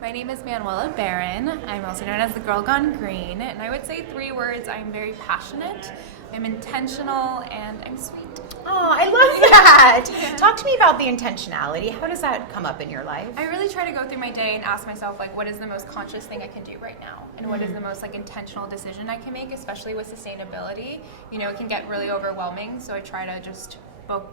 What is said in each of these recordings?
My name is Manuela Barón. I'm also known as the Girl Gone Green, and I would say 3 words. I'm very passionate, I'm intentional, and I'm sweet. Oh, I love that. Talk to me about the intentionality. How does that come up in your life? I really try to go through my day and ask myself, like, what is the most conscious thing I can do right now? And what is the most, like, intentional decision I can make, especially with sustainability? You know, it can get really overwhelming, so I try to just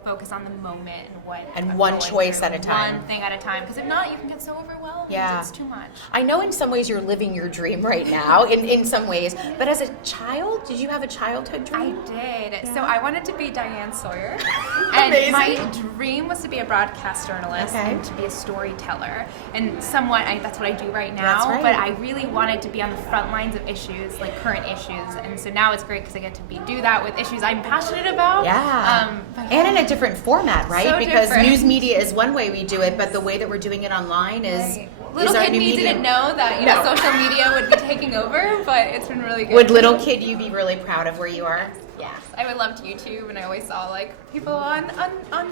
focus on the moment and what I'm one going choice through, at a time. one thing at a time, because if not, you can get so overwhelmed. Yeah. It's too much. I know in some ways you're living your dream right now, in some ways, but as a child, did you have a childhood dream? I did. Yeah. So I wanted to be Diane Sawyer, and my dream was to be a broadcast journalist and to be a storyteller, and somewhat that's what I do right now. That's right. But I really wanted to be on the front lines of issues, like current issues, and so now it's great because I get to do that with issues I'm passionate about. Yeah. And in a different format, right? So because different. News media is one way we do it, but the way that we're doing it online is Little is our kid new me medium. didn't know that social media would be taking over, but it's been really good. Would little kid you be really proud of where you are? Yes, I would love to YouTube, and I always saw like people on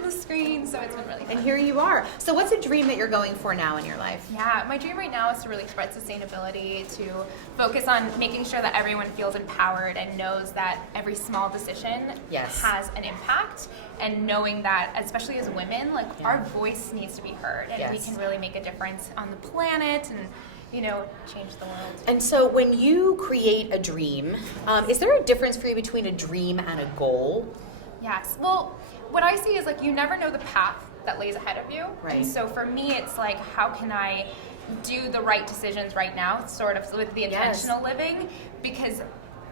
the screen, so it's been really fun. And here you are. So what's a dream that you're going for now in your life? Yeah, my dream right now is to really spread sustainability, to focus on making sure that everyone feels empowered and knows that every small decision has an impact, and knowing that, especially as women, like our voice needs to be heard, and we can really make a difference on the planet and change the world. And so when you create a dream, is there a difference for you between a dream and a goal? Yes. Well, what I see is like you never know the path that lays ahead of you. Right. And so for me, it's like, how can I do the right decisions right now, sort of with the intentional living? Because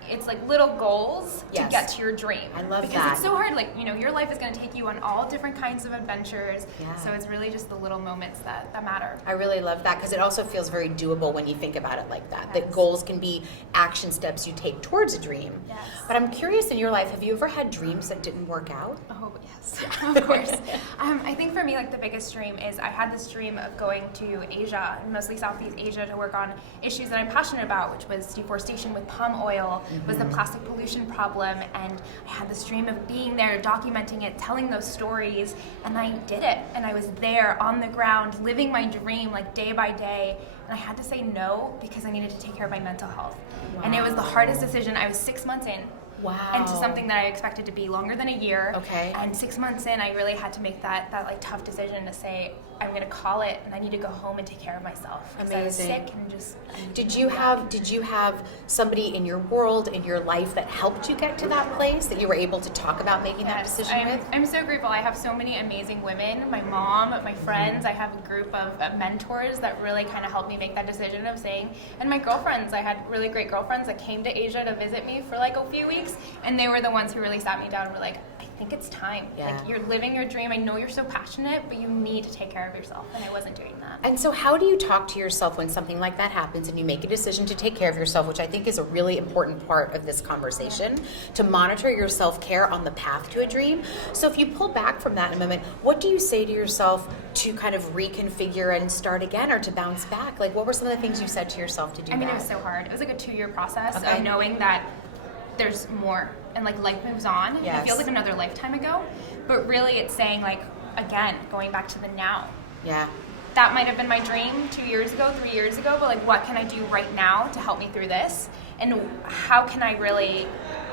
it's like little goals to get to your dream. I love because that. Because it's so hard. Like, your life is going to take you on all different kinds of adventures. Yeah. So it's really just the little moments that matter. I really love that because it also feels very doable when you think about it like that. Yes. That goals can be action steps you take towards a dream. Yes. But I'm curious, in your life, have you ever had dreams that didn't work out? Oh, yes, of course. I think for me, like the biggest dream is I had this dream of going to Asia, mostly Southeast Asia, to work on issues that I'm passionate about, which was deforestation with palm oil, was the plastic pollution problem, and I had this dream of being there, documenting it, telling those stories, and I did it. And I was there on the ground, living my dream like day by day, and I had to say no because I needed to take care of my mental health. Wow. And it was the hardest decision. I was 6 months in. Wow. Into something that I expected to be longer than a year. Okay. And 6 months in, I really had to make that like tough decision to say, I'm going to call it, and I need to go home and take care of myself. Because I was sick and just. Did you have somebody in your world, in your life, that helped you get to that place, that you were able to talk about making that decision with? I'm so grateful. I have so many amazing women. My mom, my friends. I have a group of mentors that really kind of helped me make that decision of saying. And my girlfriends. I had really great girlfriends that came to Asia to visit me for like a few weeks, and they were the ones who really sat me down and were like, I think it's time. Yeah. Like, you're living your dream. I know you're so passionate, but you need to take care of yourself, and I wasn't doing that. And so how do you talk to yourself when something like that happens and you make a decision to take care of yourself, which I think is a really important part of this conversation, to monitor your self-care on the path to a dream? So if you pull back from that in a moment, what do you say to yourself to kind of reconfigure and start again, or to bounce back? Like, what were some of the things you said to yourself to do that? I mean, it was so hard. It was like a 2-year process of knowing that there's more, and like life moves on. Yes. It feels like another lifetime ago, but really it's saying, like, again, going back to the now. Yeah. That might have been my dream 2 years ago, 3 years ago, but like, what can I do right now to help me through this? And how can I really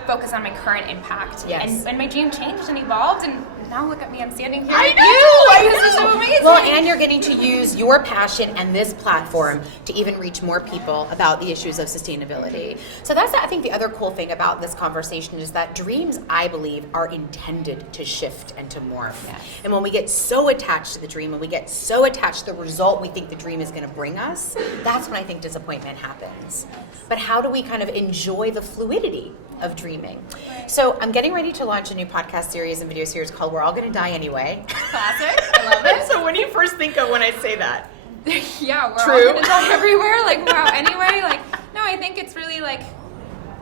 focus on my current impact? Yes. And my dream changed and evolved, and now look at me, I'm standing here I with know, you. I This is so know. amazing. Well, and you're getting to use your passion and this platform to even reach more people about the issues of sustainability. So that's, I think, the other cool thing about this conversation is that dreams, I believe, are intended to shift and to morph. Yes. And when we get so attached to the dream, when we get so attached to the result we think the dream is going to bring us, that's when I think disappointment happens. But how do we kind of enjoy the fluidity of dreaming? So I'm getting ready to launch a new podcast series and video series called We're All Gonna Die Anyway. Classic. I love it. So what do you first think of when I say that? Yeah, we're True. all gonna die everywhere. Like, wow. Anyway, like, no, I think it's really like,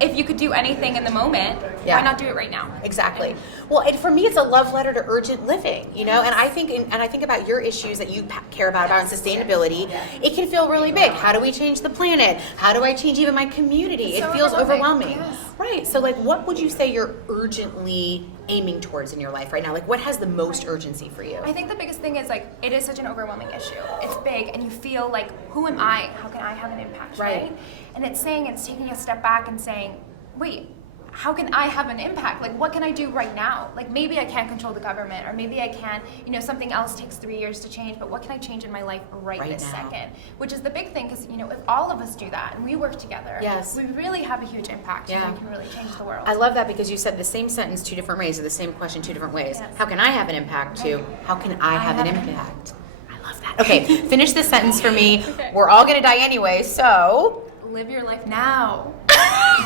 if you could do anything in the moment, why not do it right now? Exactly. Well, for me, it's a love letter to urgent living, and I think about your issues that you care about sustainability. It can feel really big. How do we change the planet? How do I change even my community? It's it so feels overwhelming. Yes. Right. So, like, what would you say you're urgently aiming towards in your life right now? Like, what has the most urgency for you? I think the biggest thing is like it is such an overwhelming issue. It's big, and you feel like, who am I? How can I have an impact, right? And it's taking a step back and saying, wait, how can I have an impact? Like, what can I do right now? Like, maybe I can't control the government, or maybe I can, something else takes 3 years to change, but what can I change in my life right this now. second? Which is the big thing, because, if all of us do that and we work together, yes, we really have a huge impact, and we can really change the world. I love that, because you said the same sentence 2 different ways, or the same question 2 different ways. Yes. How can I have an impact to, how can I have an impact? I love that. Okay, finish this sentence for me. Okay. We're all going to die anyway, so... live your life now.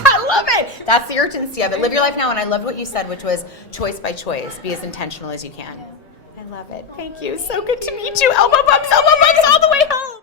I love it. That's the urgency of it. Live your life now. And I loved what you said, which was choice by choice. Be as intentional as you can. I love it. Thank you. So good to meet you. Elbow bumps all the way home.